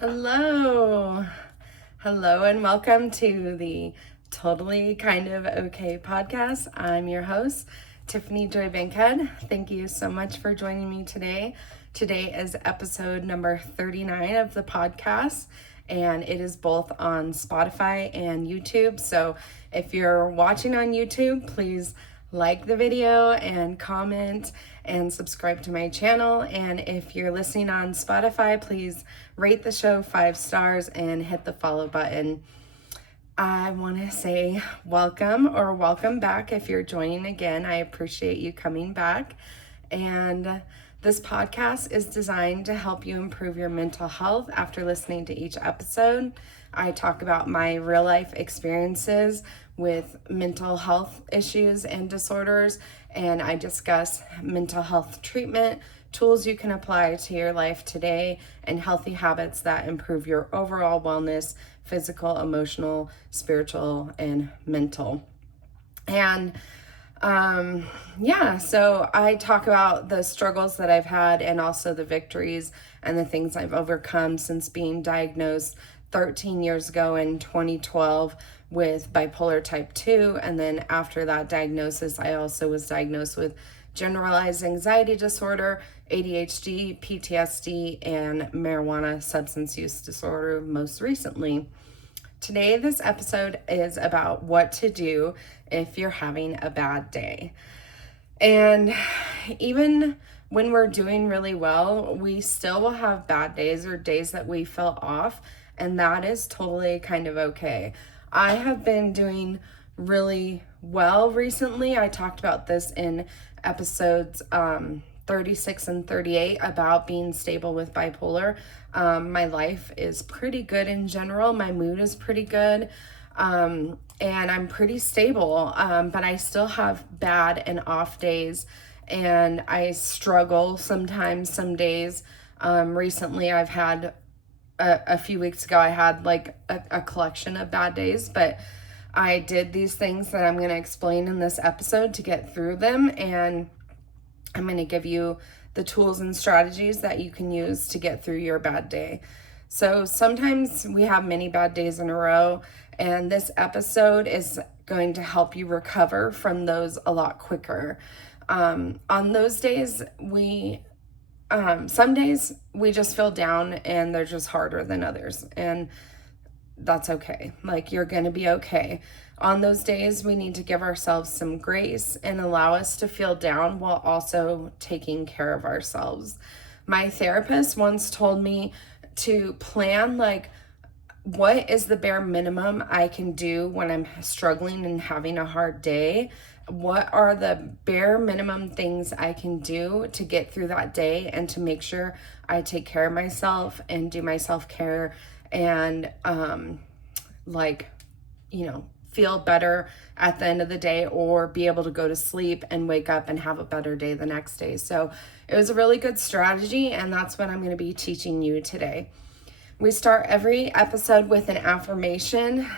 Hello. Hello and welcome to the Totally Kind of Okay podcast. I'm your host, Tiffanyjoybankhead. Thank you so much for joining me today. Today is episode number 39 of the podcast, and it is both on Spotify and YouTube. So if you're watching on YouTube, please like the video and comment and subscribe to my channel. And if you're listening on Spotify, please rate the show 5 stars and hit the follow button. I want to say welcome or welcome back if you're joining again. I appreciate you coming back. And this podcast is designed to help you improve your mental health after listening to each episode. I talk about my real life experiences with mental health issues and disorders, and I discuss mental health treatment, tools you can apply to your life today, and healthy habits that improve your overall wellness, physical, emotional, spiritual, and mental. And so I talk about the struggles that I've had and also the victories and the things I've overcome since being diagnosed 13 years ago in 2012 with bipolar type 2. And then after that diagnosis, I also was diagnosed with generalized anxiety disorder, ADHD, PTSD, and marijuana substance use disorder most recently. Today, this episode is about what to do if you're having a bad day. And even when we're doing really well, we still will have bad days or days that we feel off, and that is totally kind of okay. I have been doing really well recently. I talked about this in episodes 36 and 38 about being stable with bipolar. My life is pretty good in general. My mood is pretty good. And I'm pretty stable, but I still have bad and off days, and I struggle sometimes some days. Recently I've had a few weeks ago, I had like a collection of bad days, but I did these things that I'm going to explain in this episode to get through them, and I'm going to give you the tools and strategies that you can use to get through your bad day. So sometimes we have many bad days in a row, and this episode is going to help you recover from those a lot quicker. On those days, some days we just feel down and they're just harder than others, and that's okay. Like, you're going to be okay. On those days, we need to give ourselves some grace and allow us to feel down while also taking care of ourselves. My therapist once told me to plan, like, what is the bare minimum I can do when I'm struggling and having a hard day? What are the bare minimum things I can do to get through that day and to make sure I take care of myself and do my self-care and feel better at the end of the day, or be able to go to sleep and wake up and have a better day the next day. So it was a really good strategy, and that's what I'm going to be teaching you today. We start every episode with an affirmation.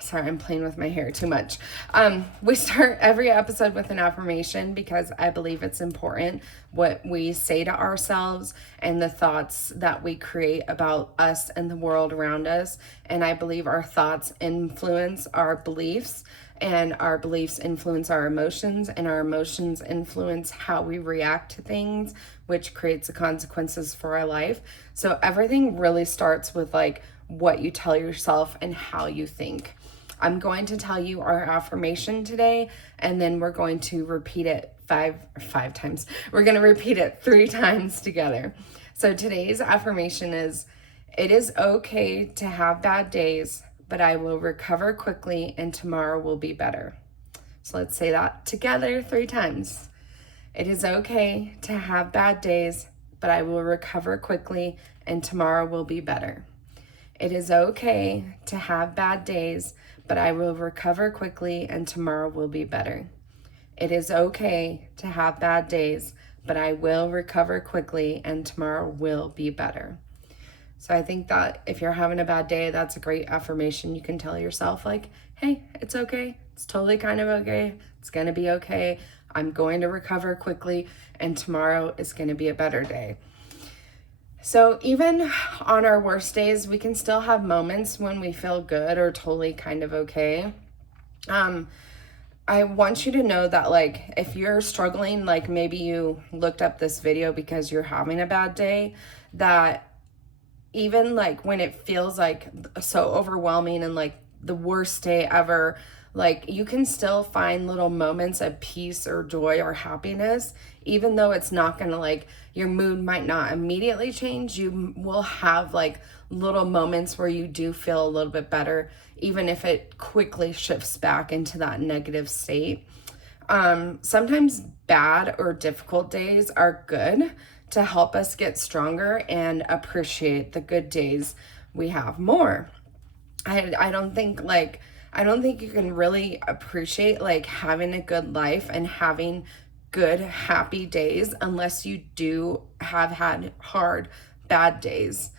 Sorry, I'm playing with my hair too much. We start every episode with an affirmation because I believe it's important what we say to ourselves and the thoughts that we create about us and the world around us. And I believe our thoughts influence our beliefs, and our beliefs influence our emotions, and our emotions influence how we react to things, which creates the consequences for our life. So everything really starts with like what you tell yourself and how you think. I'm going to tell you our affirmation today, and then we're going to repeat it five times. We're going to repeat it 3 times together. So today's affirmation is, it is okay to have bad days, but I will recover quickly and tomorrow will be better. So let's say that together 3 times. It is okay to have bad days, but I will recover quickly and tomorrow will be better. It is okay to have bad days, but I will recover quickly and tomorrow will be better. It is okay to have bad days, but I will recover quickly and tomorrow will be better. So I think that if you're having a bad day, that's a great affirmation. You can tell yourself like, hey, it's okay. It's totally kind of okay. It's going to be okay. I'm going to recover quickly and tomorrow is going to be a better day. So even on our worst days, we can still have moments when we feel good or totally kind of okay. I want you to know that, like, if you're struggling, like maybe you looked up this video because you're having a bad day, that even like when it feels like so overwhelming and like the worst day ever, like you can still find little moments of peace or joy or happiness, even though it's not gonna, like, your mood might not immediately change. You will have like little moments where you do feel a little bit better, even if it quickly shifts back into that negative state. Sometimes bad or difficult days are good to help us get stronger and appreciate the good days we have more. I don't think you can really appreciate like having a good life and having good happy days unless you do have had hard bad days.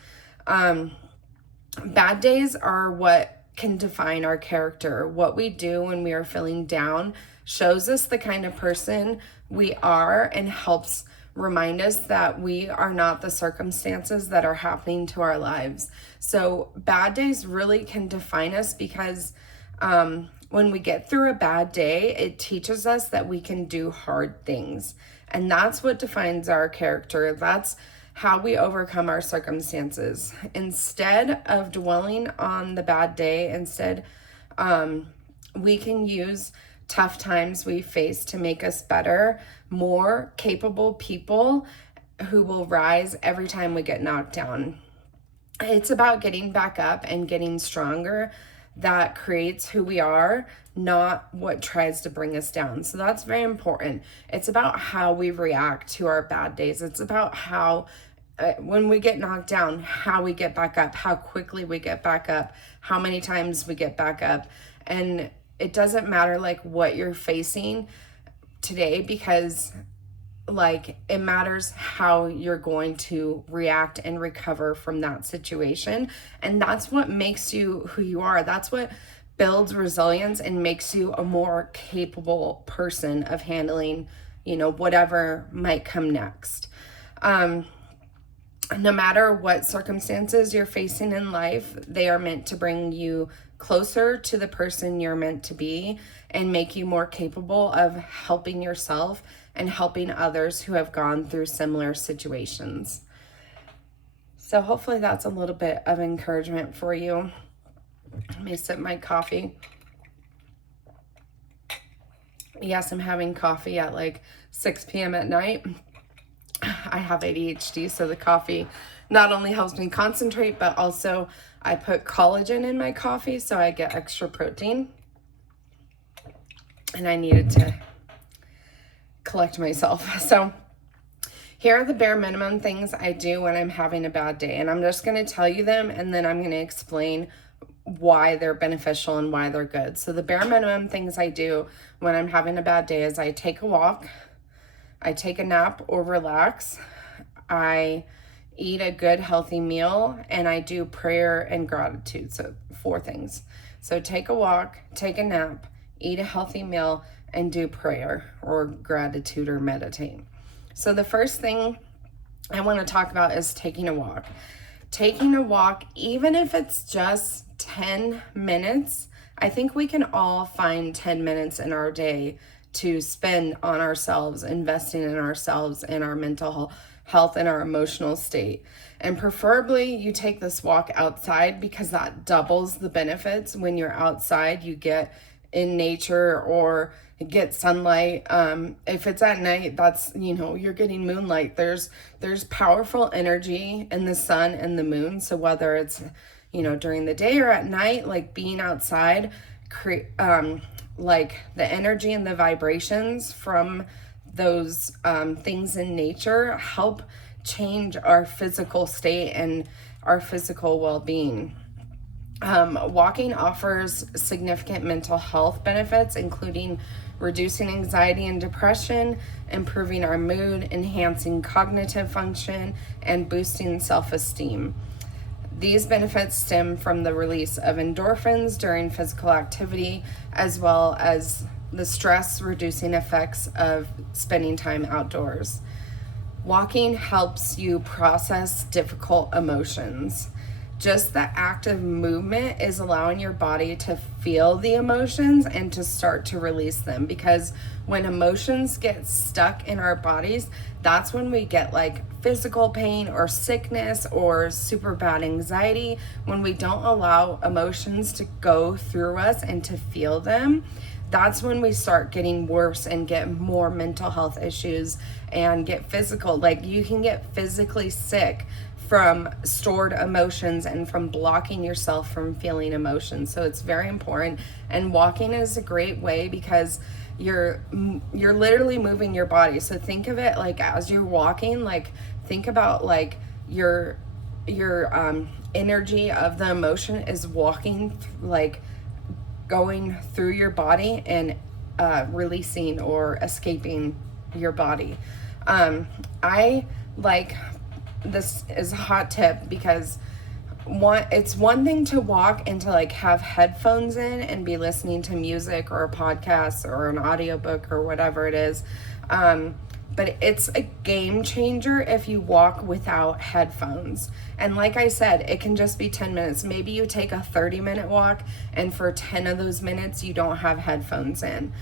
Bad days are what can define our character. What we do when we are feeling down shows us the kind of person we are and helps remind us that we are not the circumstances that are happening to our lives. So bad days really can define us because when we get through a bad day, it teaches us that we can do hard things. And that's what defines our character. That's how we overcome our circumstances. Instead of dwelling on the bad day, we can use tough times we face to make us better, more capable people who will rise every time we get knocked down. It's about getting back up and getting stronger that creates who we are, not what tries to bring us down. So that's very important. It's about how we react to our bad days. It's about how, when we get knocked down, how we get back up, how quickly we get back up, how many times we get back up. And it doesn't matter like what you're facing today, because like it matters how you're going to react and recover from that situation. And that's what makes you who you are. That's what builds resilience and makes you a more capable person of handling, whatever might come next. No matter what circumstances you're facing in life, they are meant to bring you closer to the person you're meant to be and make you more capable of helping yourself and helping others who have gone through similar situations. So hopefully that's a little bit of encouragement for you. Let me sip my coffee. Yes, I'm having coffee at like 6 p.m. at night. I have ADHD, so the coffee not only helps me concentrate, but also I put collagen in my coffee so I get extra protein. And I needed to collect myself. So here are the bare minimum things I do when I'm having a bad day. And I'm just going to tell you them, and then I'm going to explain why they're beneficial and why they're good. So the bare minimum things I do when I'm having a bad day is I take a walk, I take a nap or relax, I eat a good healthy meal, and I do prayer and gratitude. So 4 things. So take a walk, take a nap, eat a healthy meal, and do prayer or gratitude or meditate. So the first thing I want to talk about is taking a walk. Taking a walk, even if it's just 10 minutes, I think we can all find 10 minutes in our day to spend on ourselves, investing in ourselves and our mental health and our emotional state. And preferably you take this walk outside, because that doubles the benefits. When you're outside, you get in nature or get sunlight. If it's at night, that's, you're getting moonlight. There's powerful energy in the sun and the moon. So whether it's, during the day or at night, like being outside, like the energy and the vibrations from those things in nature help change our physical state and our physical well-being. Walking offers significant mental health benefits, including reducing anxiety and depression, improving our mood, enhancing cognitive function, and boosting self-esteem. These benefits stem from the release of endorphins during physical activity, as well as the stress-reducing effects of spending time outdoors. Walking helps you process difficult emotions. Just the act of movement is allowing your body to feel the emotions and to start to release them, because when emotions get stuck in our bodies, that's when we get like physical pain or sickness or super bad anxiety. When we don't allow emotions to go through us and to feel them, that's when we start getting worse and get more mental health issues and get physical. Like, you can get physically sick from stored emotions and from blocking yourself from feeling emotions. So it's very important. And walking is a great way because you're literally moving your body. So think of it like, as you're walking, like think about like your energy of the emotion is walking, like going through your body and releasing or escaping your body. I like, this is a hot tip, because it's one thing to walk and to like have headphones in and be listening to music or a podcast or an audiobook or whatever it is. But it's a game changer if you walk without headphones. And like I said, it can just be 10 minutes. Maybe you take a 30-minute walk and for 10 of those minutes you don't have headphones in.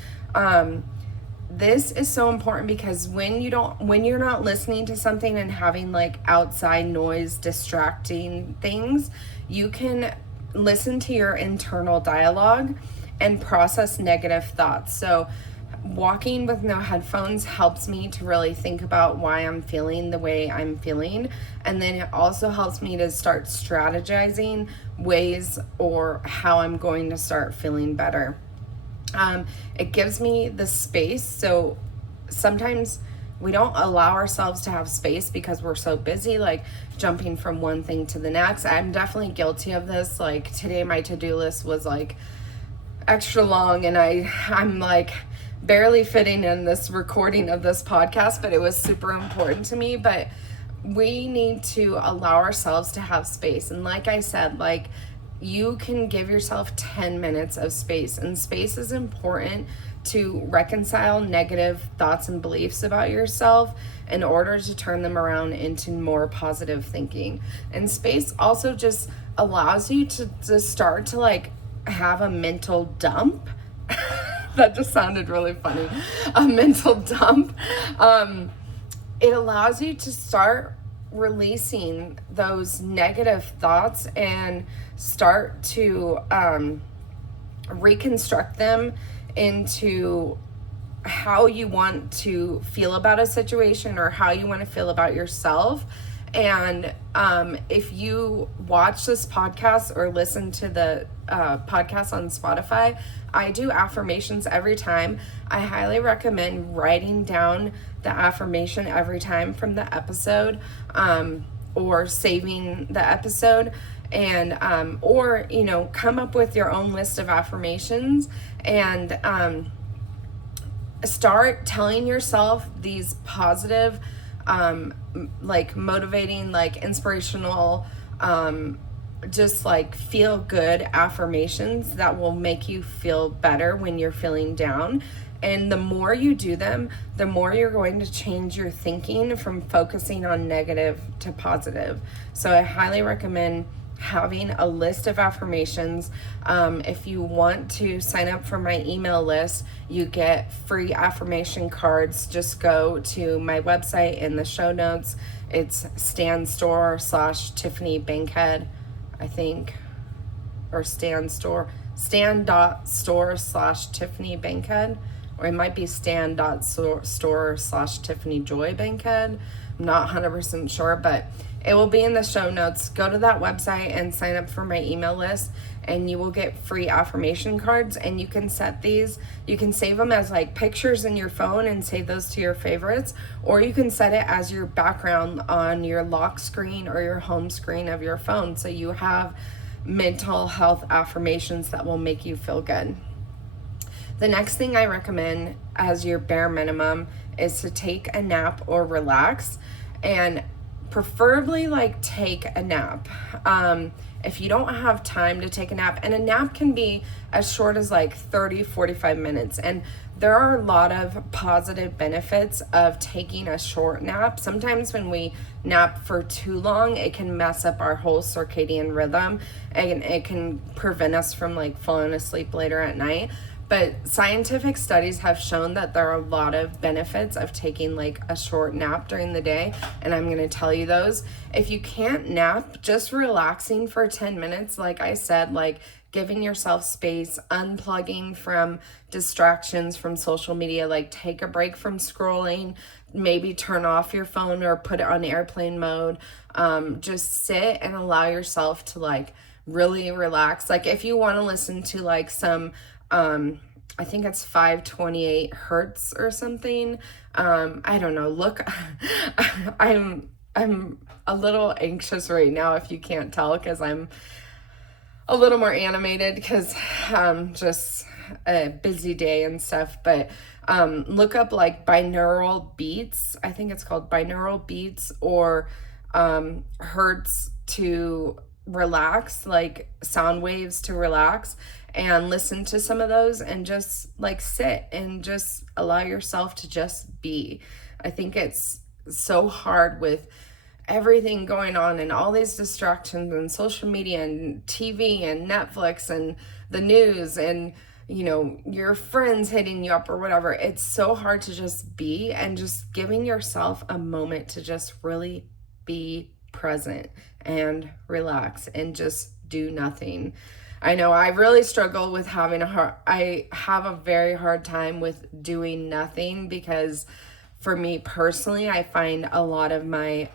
This is so important because when you're not listening to something and having like outside noise distracting things, you can listen to your internal dialogue and process negative thoughts. So walking with no headphones helps me to really think about why I'm feeling the way I'm feeling. And then it also helps me to start strategizing ways or how I'm going to start feeling better. It gives me the space. So sometimes we don't allow ourselves to have space because we're so busy, like jumping from one thing to the next. I'm definitely guilty of this. Like today, my to-do list was like extra long and I'm like barely fitting in this recording of this podcast, but it was super important to me. But we need to allow ourselves to have space. And like I said, like, you can give yourself 10 minutes of space, and space is important to reconcile negative thoughts and beliefs about yourself in order to turn them around into more positive thinking. And space also just allows you to start to like have a mental dump. That just sounded really funny. A mental dump. It allows you to start releasing those negative thoughts and start to reconstruct them into how you want to feel about a situation or how you want to feel about yourself. And if you watch this podcast or listen to the podcast on Spotify, I do affirmations every time. I highly recommend writing down the affirmation every time from the episode, or saving the episode, and or come up with your own list of affirmations and start telling yourself these positive, like motivating, like inspirational, just like feel good affirmations that will make you feel better when you're feeling down. And the more you do them, the more you're going to change your thinking from focusing on negative to positive. So I highly recommend having a list of affirmations. If you want to sign up for my email list, you get free affirmation cards. Just go to my website in the show notes. It's stan.store/tiffanyjoybankhead, I think, or stan.store/tiffanyjoybankhead, or it might be stan.store/tiffanyjoybankhead. I'm not 100% sure, but it will be in the show notes. Go to that website and sign up for my email list, and you will get free affirmation cards. And you can set these, you can save them as like pictures in your phone and save those to your favorites, or you can set it as your background on your lock screen or your home screen of your phone, so you have mental health affirmations that will make you feel good. The next thing I recommend as your bare minimum is to take a nap or relax, and preferably like take a nap. if you don't have time to take a nap, and a nap can be as short as like 30-45 minutes, and there are a lot of positive benefits of taking a short nap. Sometimes when we nap for too long, it can mess up our whole circadian rhythm, and it can prevent us from like falling asleep later at night. But scientific studies have shown that there are a lot of benefits of taking like a short nap during the day, and I'm going to tell you those. If you can't nap, just relaxing for 10 minutes, like I said, like giving yourself space, unplugging from distractions from social media, like take a break from scrolling, maybe turn off your phone or put it on airplane mode. Just sit and allow yourself to like really relax. Like if you want to listen to like some, I think it's 528 hertz or something. I don't know. Look, I'm a little anxious right now, if you can't tell, because I'm a little more animated because just a busy day and stuff. But look up like binaural beats. I think it's called binaural beats, or hertz to relax, like sound waves to relax, and listen to some of those and just like sit and just allow yourself to just be. I think it's so hard with everything going on and all these distractions and social media and TV and Netflix and the news and, you know, your friends hitting you up or whatever. It's so hard to just be, and just giving yourself a moment to just really be present and relax and just do nothing. I know I really struggle with I have a very hard time with doing nothing, because for me personally, I find a lot of my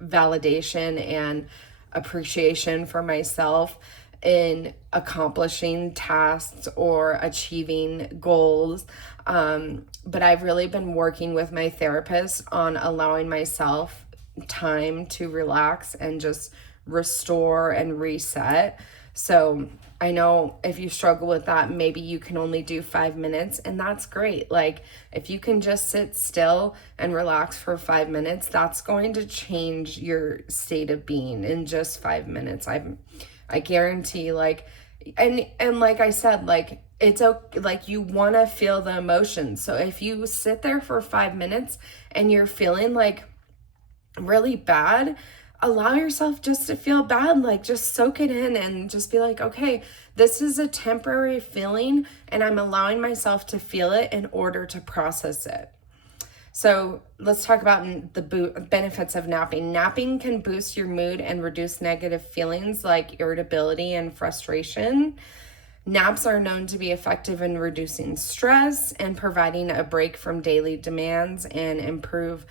validation and appreciation for myself in accomplishing tasks or achieving goals. But I've really been working with my therapist on allowing myself time to relax and just restore and reset. So I know if you struggle with that, maybe you can only do 5 minutes, and that's great. Like if you can just sit still and relax for 5 minutes, that's going to change your state of being in just 5 minutes. I guarantee, like, and like I said, like it's okay, like you want to feel the emotions. So if you sit there for 5 minutes and you're feeling like really bad, allow yourself just to feel bad. Like just soak it in and just be like, okay, this is a temporary feeling, and I'm allowing myself to feel it in order to process it. So let's talk about the benefits of napping. Napping can boost your mood and reduce negative feelings like irritability and frustration. Naps are known to be effective in reducing stress and providing a break from daily demands, and improve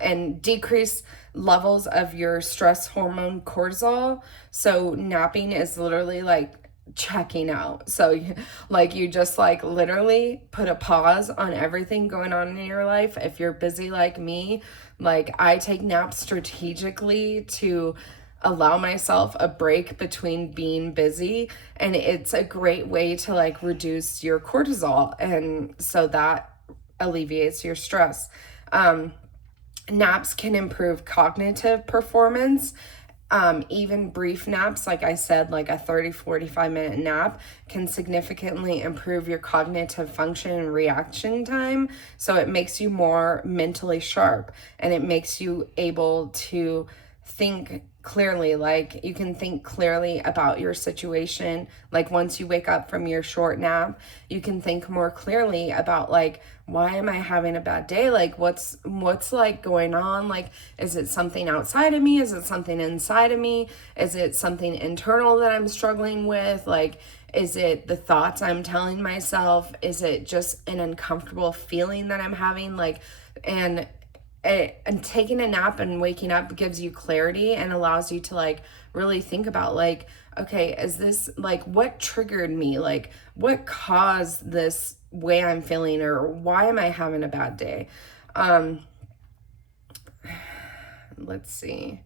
and decrease levels of your stress hormone cortisol. So napping is literally like checking out. So like you just like literally put a pause on everything going on in your life. If you're busy like me, like I take naps strategically to allow myself a break between being busy, and it's a great way to like reduce your cortisol, and so that alleviates your stress. Naps can improve cognitive performance. Even brief naps, like I said, like a 30-45 minute nap can significantly improve your cognitive function and reaction time. So it makes you more mentally sharp, and it makes you able to think clearly. Like you can think clearly about your situation. Like once you wake up from your short nap, you can think more clearly about like, why am I having a bad day? Like what's like going on? Like, is it something outside of me? Is it something inside of me? Is it something internal that I'm struggling with? Like, is it the thoughts I'm telling myself? Is it just an uncomfortable feeling that I'm having? Like, and taking a nap and waking up gives you clarity and allows you to like really think about like, okay, is this like, what triggered me? Like what caused this way I'm feeling, or why am I having a bad day? Let's see.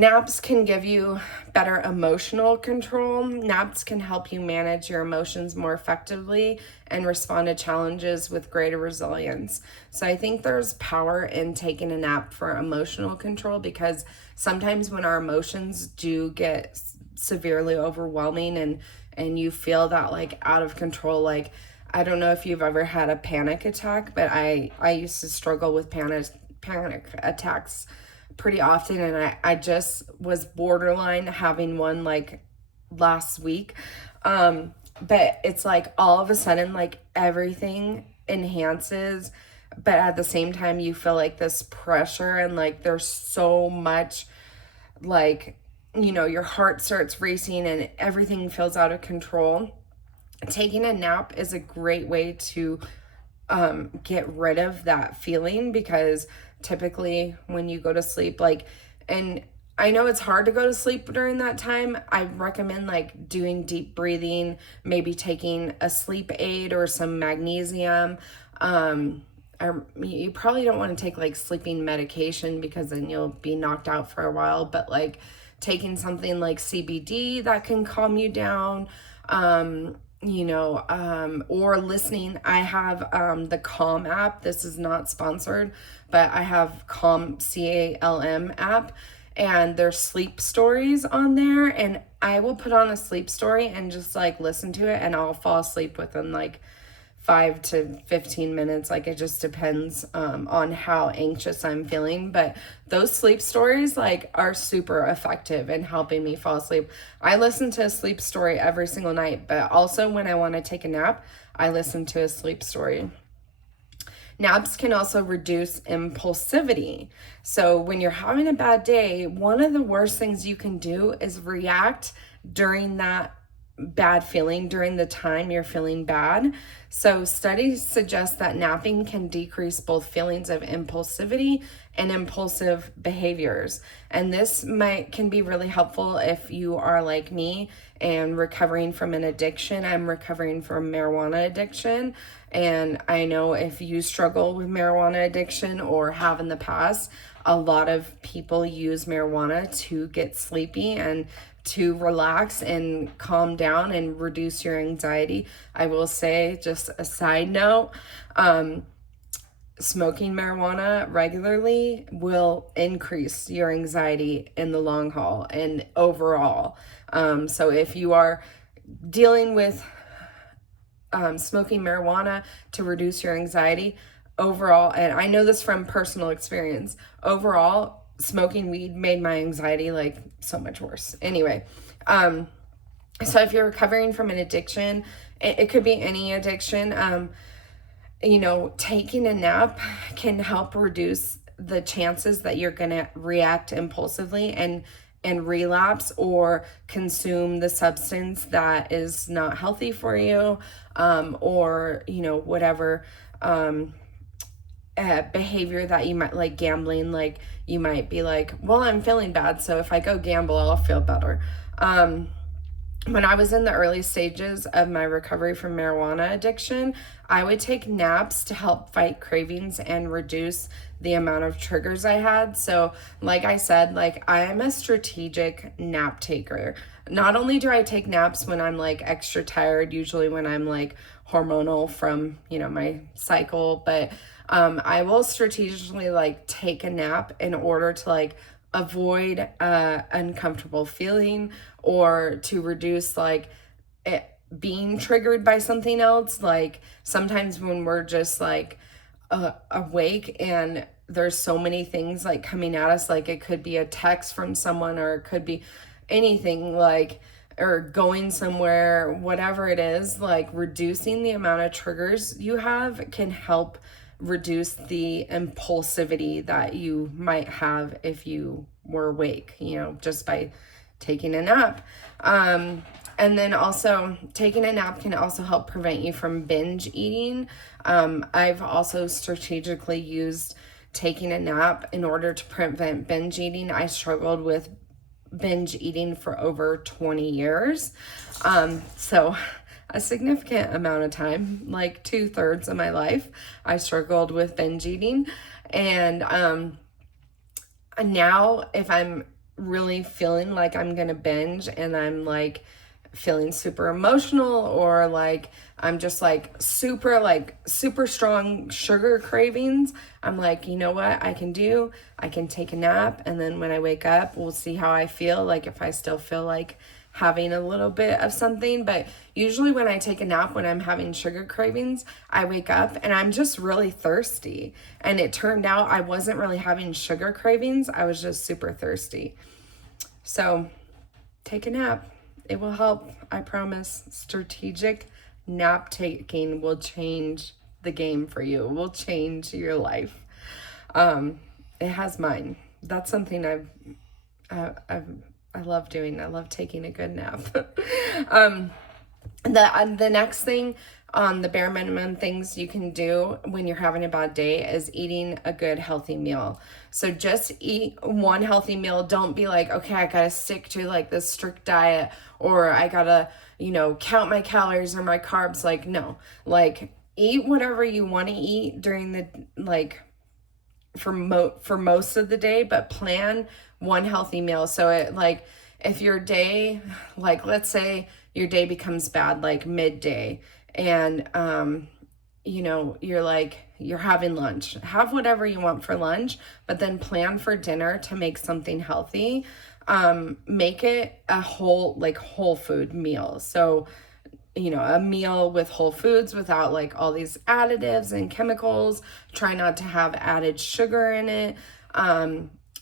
Naps can give you better emotional control. Naps can help you manage your emotions more effectively and respond to challenges with greater resilience. So I think there's power in taking a nap for emotional control, because sometimes when our emotions do get severely overwhelming and you feel that like out of control, like I don't know if you've ever had a panic attack, but I used to struggle with panic attacks pretty often, and I just was borderline having one like last week. But it's like all of a sudden like everything enhances, but at the same time you feel like this pressure, and like there's so much, like, you know, your heart starts racing and everything feels out of control. Taking a nap is a great way to get rid of that feeling, because typically when you go to sleep, like, and I know it's hard to go to sleep during that time, I recommend like doing deep breathing, maybe taking a sleep aid or some magnesium. Or you probably don't want to take like sleeping medication, because then you'll be knocked out for a while, but like taking something like CBD that can calm you down. Or listening. I have the Calm app. This is not sponsored, but I have Calm, CALM app, and there's sleep stories on there, and I will put on a sleep story and just like listen to it, and I'll fall asleep within like 5 to 15 minutes. Like it just depends on how anxious I'm feeling, but those sleep stories like are super effective in helping me fall asleep. I listen to a sleep story every single night, but also when I want to take a nap, I listen to a sleep story. Naps can also reduce impulsivity. So when you're having a bad day, one of the worst things you can do is react during that bad feeling, during the time you're feeling bad. So studies suggest that napping can decrease both feelings of impulsivity and impulsive behaviors. And this can be really helpful if you are like me and recovering from an addiction. I'm recovering from marijuana addiction. And I know if you struggle with marijuana addiction or have in the past, a lot of people use marijuana to get sleepy and to relax and calm down and reduce your anxiety. I will say, just a side note, smoking marijuana regularly will increase your anxiety in the long haul and overall. So if you are dealing with smoking marijuana to reduce your anxiety, overall, and I know this from personal experience, overall, smoking weed made my anxiety like so much worse. Anyway, so if you're recovering from an addiction, it could be any addiction, taking a nap can help reduce the chances that you're going to react impulsively and relapse or consume the substance that is not healthy for you, or whatever behavior that you might, like gambling, like you might be like, well, I'm feeling bad, so if I go gamble, I'll feel better. When I was in the early stages of my recovery from marijuana addiction, I would take naps to help fight cravings and reduce the amount of triggers I had. So like I said, like I am a strategic nap taker. Not only do I take naps when I'm like extra tired, usually when I'm like hormonal from, my cycle, but I will strategically like take a nap in order to like avoid uncomfortable feeling, or to reduce like it being triggered by something else. Like sometimes when we're just like awake and there's so many things like coming at us, like it could be a text from someone, or it could be anything, like, or going somewhere, whatever it is, like reducing the amount of triggers you have can help reduce the impulsivity that you might have if you were awake, just by taking a nap. And then also taking a nap can also help prevent you from binge eating. I've also strategically used taking a nap in order to prevent binge eating. I struggled with binge eating for over 20 years. So a significant amount of time, like 2/3 of my life, I struggled with binge eating. And now if I'm really feeling like I'm gonna binge and I'm like feeling super emotional, or like I'm just like super strong sugar cravings, I'm like, you know what I can do? I can take a nap, and then when I wake up, we'll see how I feel, like if I still feel like having a little bit of something. But usually when I take a nap, when I'm having sugar cravings, I wake up and I'm just really thirsty. And it turned out I wasn't really having sugar cravings, I was just super thirsty. So take a nap. It will help, I promise. Strategic nap taking will change the game for you. It will change your life. It has mine. That's something I love doing. I love taking a good nap. The next thing on the bare minimum things you can do when you're having a bad day is eating a good healthy meal. So just eat one healthy meal. Don't be like, okay, I gotta stick to like this strict diet, or I gotta, count my calories or my carbs. Like, no, like eat whatever you want to eat during the, like, for most of the day, but plan one healthy meal. So it, like, if your day, like, let's say your day becomes bad like midday, and you're having lunch, have whatever you want for lunch, but then plan for dinner to make something healthy. Make it a whole food meal. So a meal with whole foods without like all these additives and chemicals. Try not to have added sugar in it.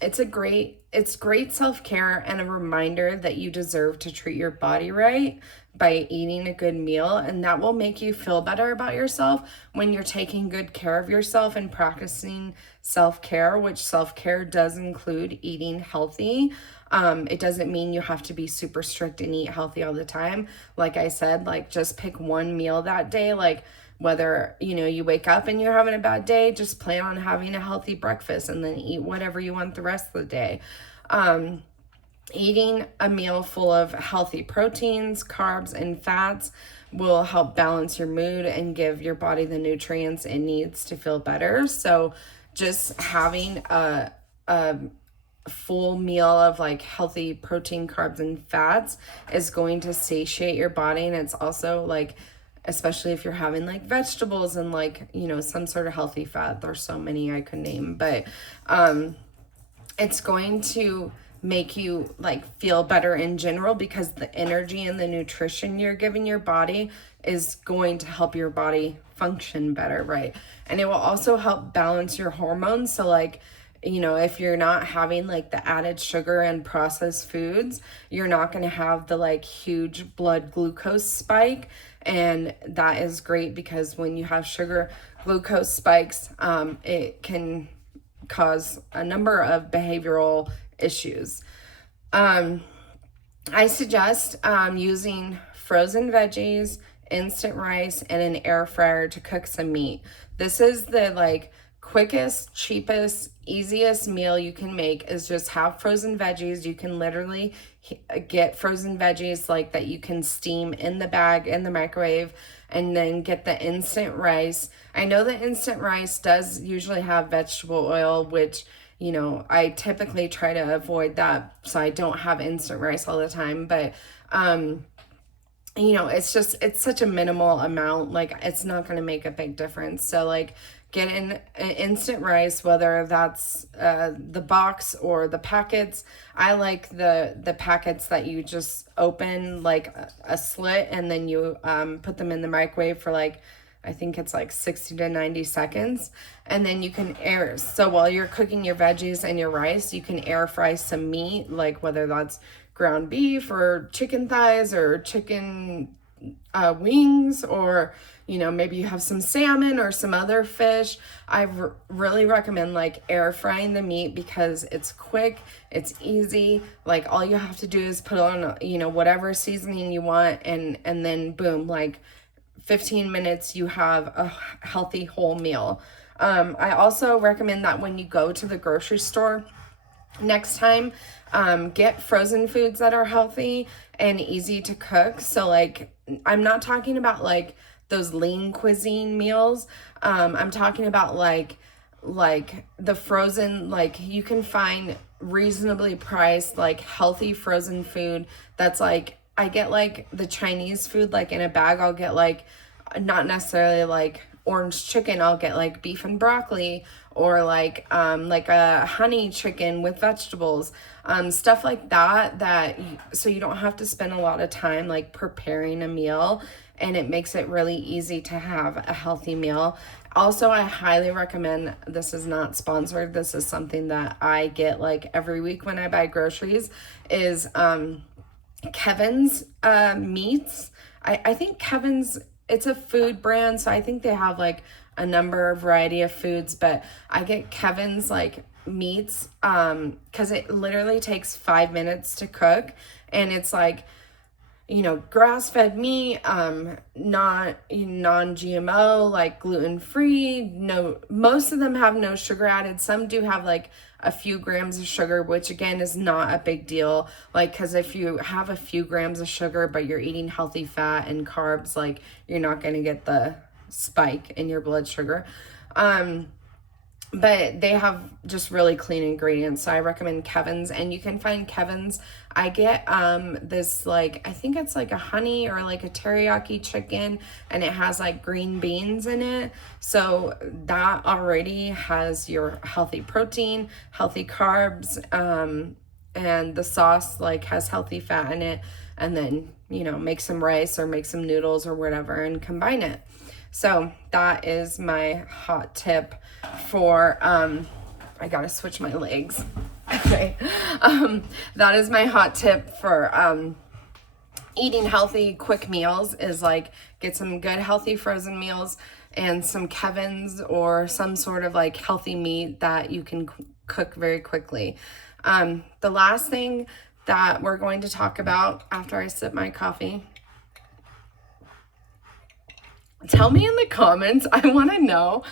It's great self-care and a reminder that you deserve to treat your body right by eating a good meal, and that will make you feel better about yourself when you're taking good care of yourself and practicing self-care, which self-care does include eating healthy. It doesn't mean you have to be super strict and eat healthy all the time. Like I said, like just pick one meal that day. Like whether, you wake up and you're having a bad day, just plan on having a healthy breakfast and then eat whatever you want the rest of the day. Eating a meal full of healthy proteins, carbs, and fats will help balance your mood and give your body the nutrients it needs to feel better. So just having a full meal of like healthy protein, carbs, and fats is going to satiate your body. And it's also like, especially if you're having like vegetables and like, some sort of healthy fat, there's so many I could name, but it's going to make you like feel better in general, because the energy and the nutrition you're giving your body is going to help your body function better, right? And it will also help balance your hormones. So like, if you're not having like the added sugar and processed foods, you're not going to have the like huge blood glucose spike. And that is great, because when you have sugar glucose spikes, it can cause a number of behavioral issues. I suggest using frozen veggies, instant rice, and an air fryer to cook some meat. This is the like quickest, cheapest, easiest meal you can make, is just have frozen veggies. You can literally get frozen veggies like that you can steam in the bag in the microwave, and then get the instant rice. I know the instant rice does usually have vegetable oil, which I typically try to avoid that, so I don't have instant rice all the time. But it's such a minimal amount, like it's not going to make a big difference. So like get in instant rice, whether that's the box or the packets. I like the packets that you just open like a slit, and then you put them in the microwave for like, I think it's like 60 to 90 seconds. And then you can so while you're cooking your veggies and your rice, you can air fry some meat, like whether that's ground beef or chicken thighs or chicken wings, or maybe you have some salmon or some other fish. I really recommend like air frying the meat, because it's quick, it's easy. Like all you have to do is put on whatever seasoning you want, and then boom, like 15 minutes you have a healthy whole meal. I also recommend that when you go to the grocery store next time, get frozen foods that are healthy and easy to cook. So like, I'm not talking about like those lean cuisine meals. I'm talking about like the frozen, like you can find reasonably priced, like healthy frozen food that's like, I get like the Chinese food, like in a bag. I'll get like, not necessarily like orange chicken, I'll get like beef and broccoli, or like a honey chicken with vegetables, stuff like that, so you don't have to spend a lot of time like preparing a meal, and it makes it really easy to have a healthy meal. Also, I highly recommend, this is not sponsored, this is something that I get like every week when I buy groceries, is Kevin's meats. I think Kevin's, it's a food brand, so I think they have like a number of variety of foods, but I get Kevin's like meats because it literally takes 5 minutes to cook, and it's like, you know, grass-fed meat, not non-GMO, like gluten-free. No, most of them have no sugar added. Some do have like a few grams of sugar, which again is not a big deal. Like, because if you have a few grams of sugar, but you're eating healthy fat and carbs, like you're not going to get the spike in your blood sugar. But they have just really clean ingredients, so I recommend Kevin's. And you can find Kevin's, I get this, like, I think it's like a honey or like a teriyaki chicken, and it has like green beans in it, so that already has your healthy protein, healthy carbs, and the sauce like has healthy fat in it. And then, you know, make some rice or make some noodles or whatever and combine it. So that is my hot tip for, I gotta switch my legs. Okay. That is my hot tip for, eating healthy, quick meals, is like get some good, healthy frozen meals and some Kevin's or some sort of like healthy meat that you can cook very quickly. The last thing that we're going to talk about after I sip my coffee, tell me in the comments, I want to know,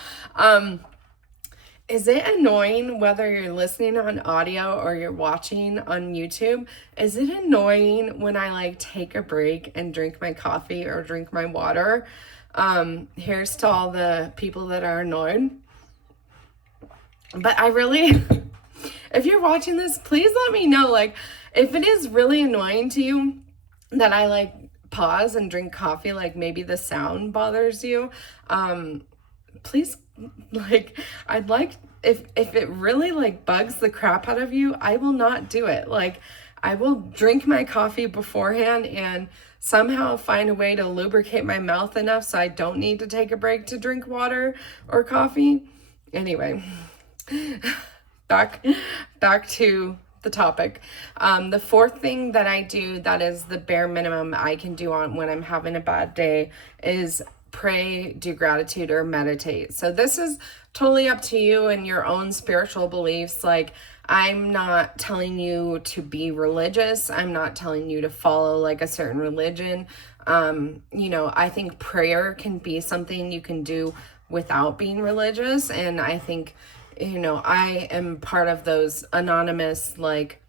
is it annoying whether you're listening on audio or you're watching on YouTube? Is it annoying when I like take a break and drink my coffee or drink my water? Here's to all the people that are annoyed. But I really, if you're watching this, please let me know, like, if it is really annoying to you that I like pause and drink coffee, like maybe the sound bothers you, please, like, I'd like, if it really like bugs the crap out of you, I will not do it. Like, I will drink my coffee beforehand and somehow find a way to lubricate my mouth enough so I don't need to take a break to drink water or coffee. Anyway, back to the topic. The fourth thing that I do, that is the bare minimum I can do on when I'm having a bad day, is pray, do gratitude, or meditate. So this is totally up to you and your own spiritual beliefs. Like, I'm not telling you to be religious. I'm not telling you to follow like a certain religion. You know, I think prayer can be something you can do without being religious. And I think, you know, I am part of those anonymous like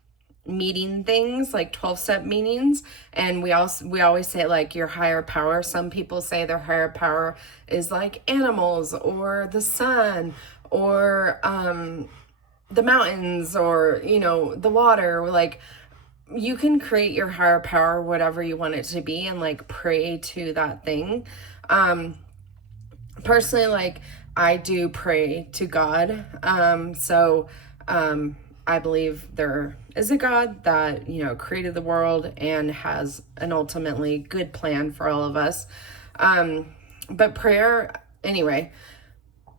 meeting things, like 12-step meetings, and we always say like your higher power. Some people say their higher power is like animals or the sun or the mountains or, you know, the water. Like, you can create your higher power whatever you want it to be and like pray to that thing. Personally, like, I do pray to God. I believe there is a God that, you know, created the world and has an ultimately good plan for all of us. But prayer, anyway.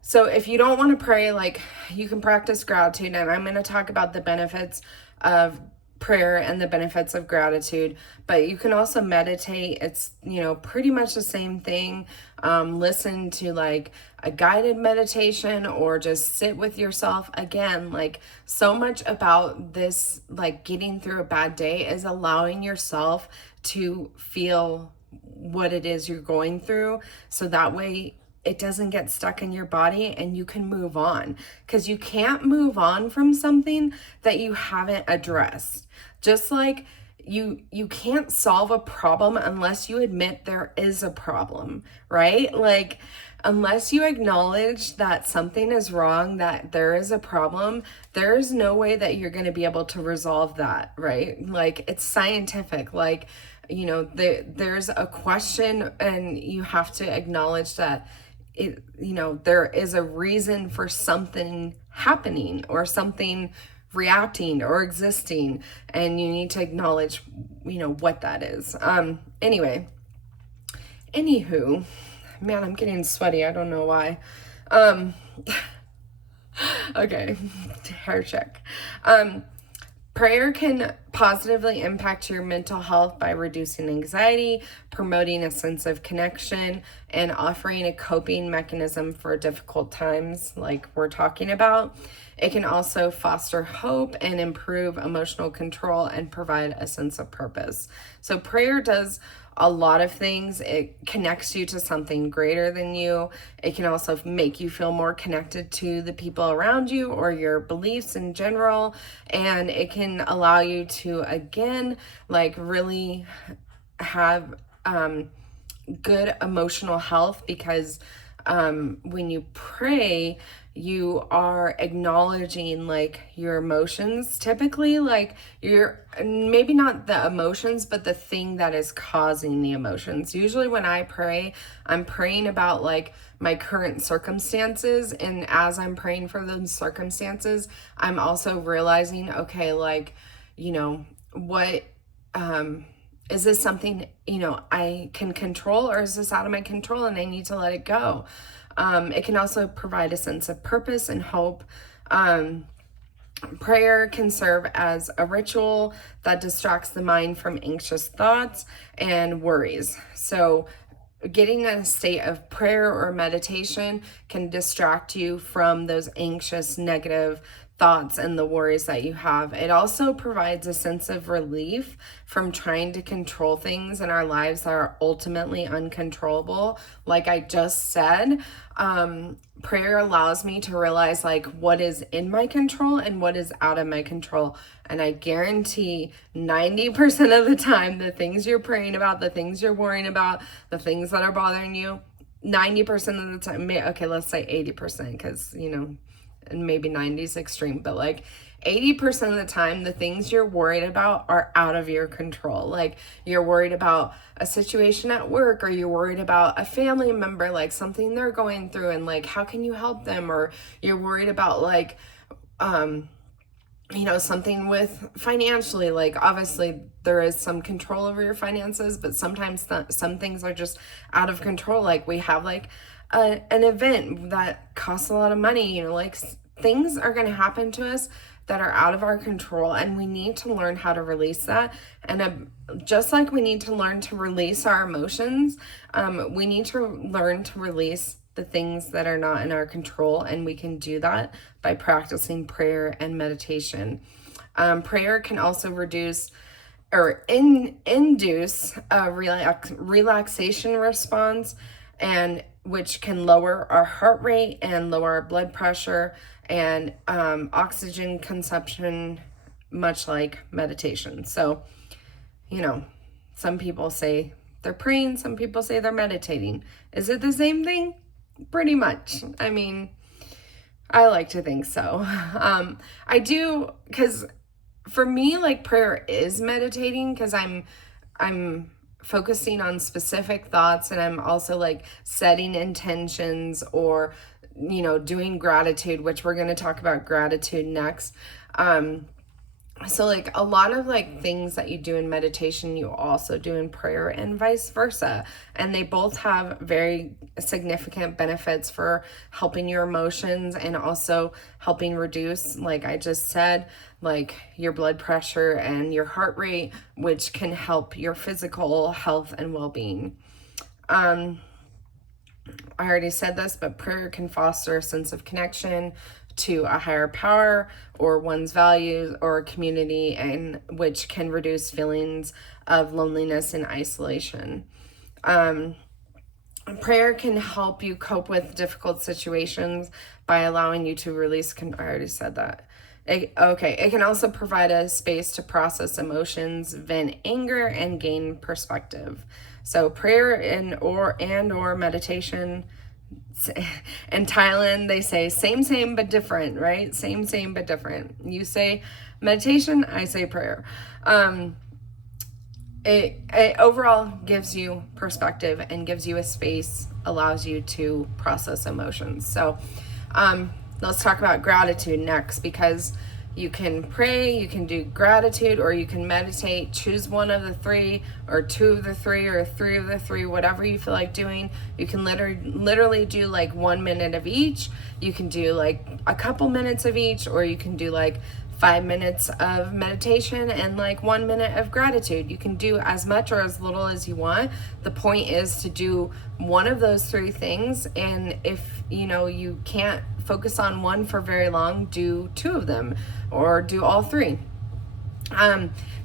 So if you don't want to pray, like, you can practice gratitude, and I'm going to talk about the benefits of prayer and the benefits of gratitude, but you can also meditate. It's, you know, pretty much the same thing. Listen to like a guided meditation or just sit with yourself. Again, like, so much about this, like getting through a bad day, is allowing yourself to feel what it is you're going through, so that way it doesn't get stuck in your body and you can move on, because you can't move on from something that you haven't addressed. Just like you can't solve a problem unless you admit there is a problem, right? Like, unless you acknowledge that something is wrong, that there is a problem, there's no way that you're going to be able to resolve that, right? Like, it's scientific. Like, there's a question, and you have to acknowledge that there is a reason for something happening or something reacting or existing, and you need to acknowledge what that is. Anywho, man, I'm getting sweaty. I don't know why. Okay, hair check. Prayer can positively impact your mental health by reducing anxiety, promoting a sense of connection, and offering a coping mechanism for difficult times like we're talking about. It can also foster hope and improve emotional control and provide a sense of purpose. So prayer does a lot of things. It connects you to something greater than you. It can also make you feel more connected to the people around you or your beliefs in general. And it can allow you to, again, like really have good emotional health, because when you pray, you are acknowledging like your emotions, typically, like you're maybe not the emotions, but the thing that is causing the emotions. Usually when I pray, I'm praying about like my current circumstances. And as I'm praying for those circumstances, I'm also realizing, okay, like, what, is this something, I can control, or is this out of my control and I need to let it go? It can also provide a sense of purpose and hope. Prayer can serve as a ritual that distracts the mind from anxious thoughts and worries. So getting in a state of prayer or meditation can distract you from those anxious, negative thoughts and the worries that you have. It also provides a sense of relief from trying to control things in our lives that are ultimately uncontrollable. Like I just said, prayer allows me to realize like what is in my control and what is out of my control. And I guarantee 90% of the time, the things you're praying about, the things you're worrying about, the things that are bothering you, 90% of the time, okay, let's say 80%, because, and maybe 90 is extreme, but like 80% of the time, the things you're worried about are out of your control. Like you're worried about a situation at work, or you're worried about a family member, like something they're going through, and like, how can you help them? Or you're worried about like, something with financially, like obviously there is some control over your finances, but sometimes some things are just out of control. Like we have like an event that costs a lot of money, like things are going to happen to us that are out of our control, and we need to learn how to release that. And just like we need to learn to release our emotions, we need to learn to release the things that are not in our control, and we can do that by practicing prayer and meditation. Prayer can also reduce or induce a relaxation response, and which can lower our heart rate and lower our blood pressure and oxygen consumption, much like meditation. So, some people say they're praying, some people say they're meditating. Is it the same thing? Pretty much. I mean, I like to think so. I do, because for me, like prayer is meditating, because I'm focusing on specific thoughts, and I'm also like setting intentions, or doing gratitude, which we're going to talk about gratitude next. So like a lot of like things that you do in meditation, you also do in prayer, and vice versa. And they both have very significant benefits for helping your emotions and also helping reduce, like I just said, like your blood pressure and your heart rate, which can help your physical health and well-being. I already said this, but prayer can foster a sense of connection to a higher power or one's values or community, and which can reduce feelings of loneliness and isolation. Prayer can help you cope with difficult situations by allowing you to release, I already said that. It can also provide a space to process emotions, vent anger, and gain perspective. So prayer and or meditation. In Thailand, they say same but different, right? Same but different. You say meditation, I say prayer. It overall gives you perspective and gives you a space, allows you to process emotions. So let's talk about gratitude next, because you can pray, you can do gratitude, or you can meditate. Choose one of the three, or two of the three, or three of the three, whatever you feel like doing. You can literally do like 1 minute of each. You can do like a couple minutes of each, or you can do like 5 minutes of meditation and like 1 minute of gratitude. You can do as much or as little as you want. The point is to do one of those three things. And if you can't focus on one for very long, do two of them or do all three.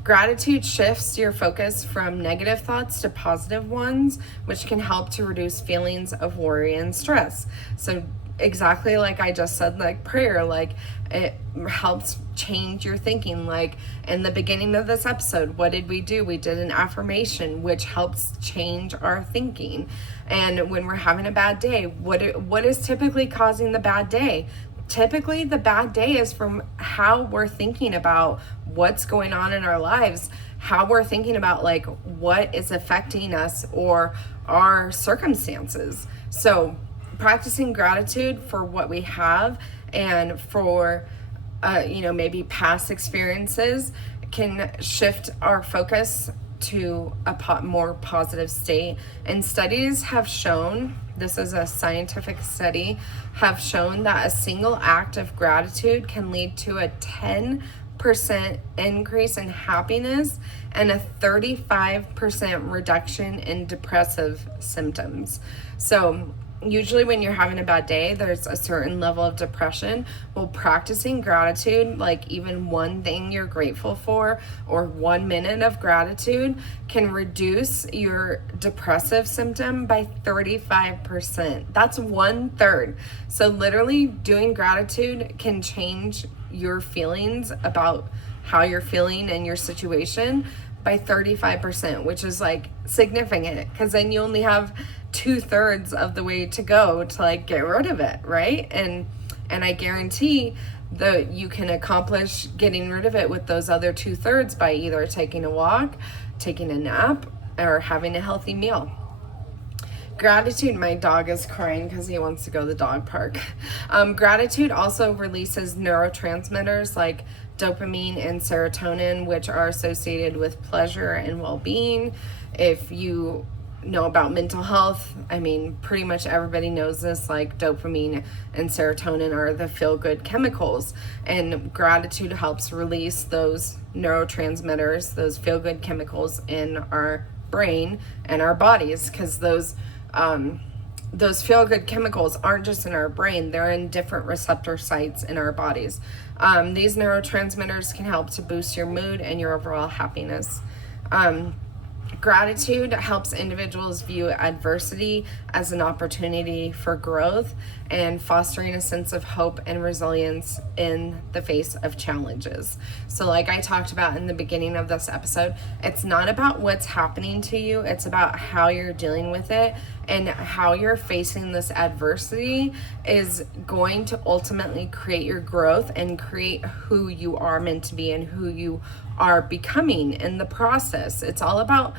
Gratitude shifts your focus from negative thoughts to positive ones, which can help to reduce feelings of worry and stress. So exactly like I just said, like prayer, like it helps change your thinking. Like in the beginning of this episode, what did we do? We did an affirmation, which helps change our thinking. And when we're having a bad day, what is typically causing the bad day? Typically the bad day is from how we're thinking about what's going on in our lives, how we're thinking about like what is affecting us or our circumstances. So practicing gratitude for what we have and for maybe past experiences can shift our focus to a more positive state. And studies have shown, this is a scientific study, have shown that a single act of gratitude can lead to a 10% increase in happiness and a 35% reduction in depressive symptoms. So usually when you're having a bad day, there's a certain level of depression. Well, practicing gratitude, like even one thing you're grateful for or 1 minute of gratitude, can reduce your depressive symptom by 35%. That's 1/3. So literally doing gratitude can change your feelings about how you're feeling and your situation by 35%, which is like significant, because then you only have 2/3 of the way to go to like get rid of it, right? And I guarantee that you can accomplish getting rid of it with those other 2/3 by either taking a walk, taking a nap, or having a healthy meal. Gratitude, my dog is crying because he wants to go to the dog park. Gratitude also releases neurotransmitters like dopamine and serotonin, which are associated with pleasure and well-being. If you know about mental health, I mean, pretty much everybody knows this, like dopamine and serotonin are the feel-good chemicals, and gratitude helps release those neurotransmitters, those feel-good chemicals in our brain and our bodies, because those feel-good chemicals aren't just in our brain, they're in different receptor sites in our bodies. These neurotransmitters can help to boost your mood and your overall happiness. Gratitude helps individuals view adversity as an opportunity for growth and fostering a sense of hope and resilience in the face of challenges. So like I talked about in the beginning of this episode, it's not about what's happening to you, it's about how you're dealing with it, and how you're facing this adversity is going to ultimately create your growth and create who you are meant to be and who you are becoming in the process. It's all about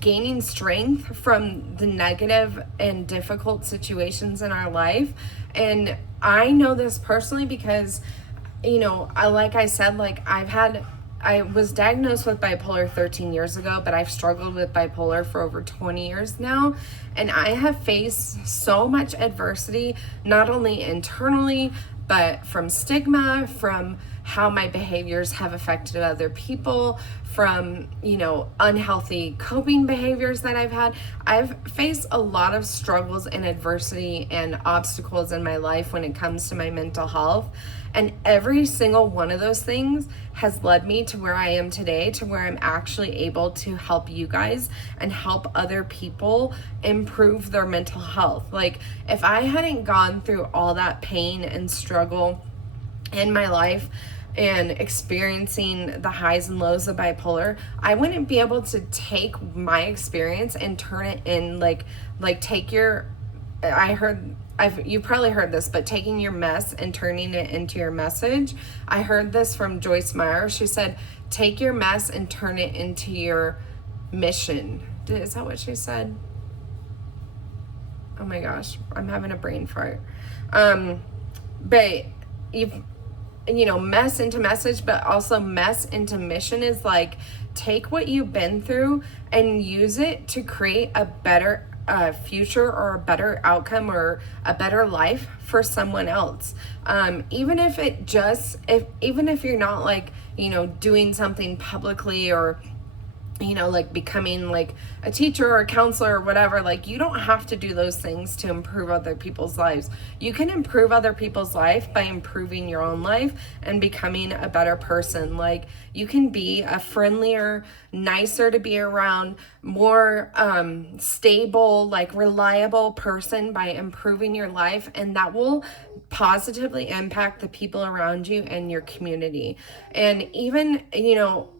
gaining strength from the negative and difficult situations in our life. And I know this personally because, like I said, like I was diagnosed with bipolar 13 years ago, but I've struggled with bipolar for over 20 years now. And I have faced so much adversity, not only internally, but from stigma, from how my behaviors have affected other people, from, unhealthy coping behaviors that I've had. I've faced a lot of struggles and adversity and obstacles in my life when it comes to my mental health. And every single one of those things has led me to where I am today, to where I'm actually able to help you guys and help other people improve their mental health. Like, if I hadn't gone through all that pain and struggle in my life and experiencing the highs and lows of bipolar, I wouldn't be able to take my experience and turn it in like take your, you've probably heard this, but taking your mess and turning it into your message. I heard this from Joyce Meyer. She said, take your mess and turn it into your mission. Is that what she said? Oh my gosh, I'm having a brain fart. But mess into message, but also mess into mission is like, take what you've been through and use it to create a better future or a better outcome or a better life for someone else. Even if you're not like, doing something publicly or like becoming like a teacher or a counselor or whatever, like you don't have to do those things to improve other people's lives. You can improve other people's life by improving your own life and becoming a better person. Like you can be a friendlier, nicer to be around, more stable, like reliable person by improving your life, and that will positively impact the people around you and your community. And even,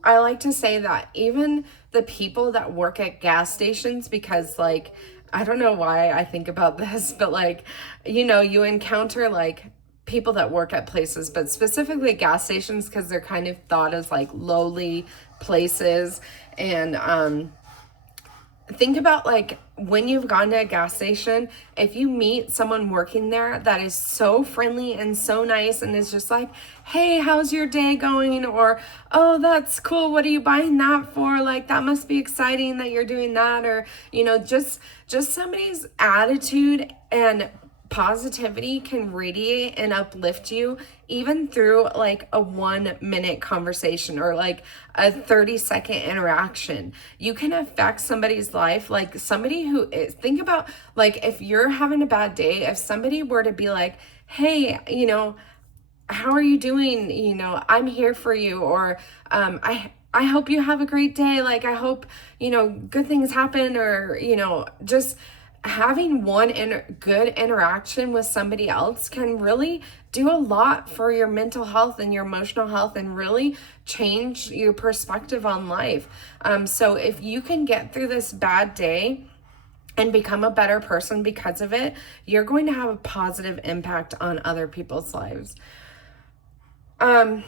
I like to say that even the people that work at gas stations, because like, I don't know why I think about this, but like, you encounter like people that work at places, but specifically gas stations, because they're kind of thought as like lowly places. And think about like when you've gone to a gas station, if you meet someone working there that is so friendly and so nice and is just like, hey, how's your day going? Or, oh, that's cool, what are you buying that for? Like, that must be exciting that you're doing that. Or, just somebody's attitude and positivity can radiate and uplift you even through like a 1-minute conversation or like a 30-second interaction. You can affect somebody's life. Like somebody who is, think about like if you're having a bad day, if somebody were to be like, hey, how are you doing? I'm here for you. Or I hope you have a great day. Like I hope, good things happen. Or, just having good interaction with somebody else can really do a lot for your mental health and your emotional health and really change your perspective on life. So if you can get through this bad day and become a better person because of it, you're going to have a positive impact on other people's lives. So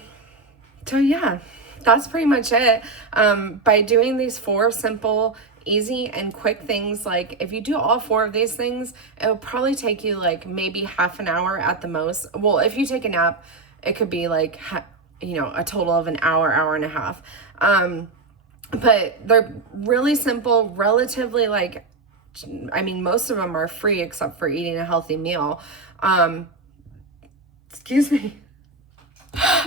yeah, that's pretty much it. By doing these 4 simple, easy and quick things, like if you do all 4 of these things, it'll probably take you like maybe half an hour at the most. Well, if you take a nap, it could be like a total of an hour and a half. But they're really simple, relatively like, most of them are free except for eating a healthy meal. Excuse me.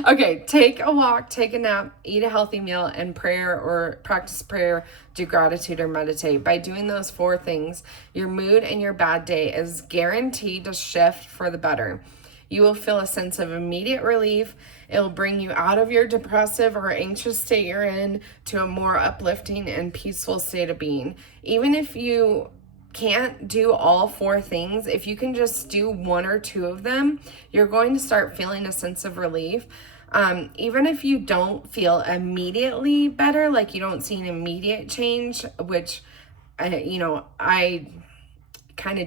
Okay, take a walk, take a nap, eat a healthy meal, and prayer or practice prayer, do gratitude or meditate. By doing those 4 things, your mood and your bad day is guaranteed to shift for the better. You will feel a sense of immediate relief. It will bring you out of your depressive or anxious state you're in to a more uplifting and peaceful state of being. Even if you can't do all 4 things, if you can just do 1 or 2 of them, you're going to start feeling a sense of relief. Even if you don't feel immediately better, like you don't see an immediate change, which I kind of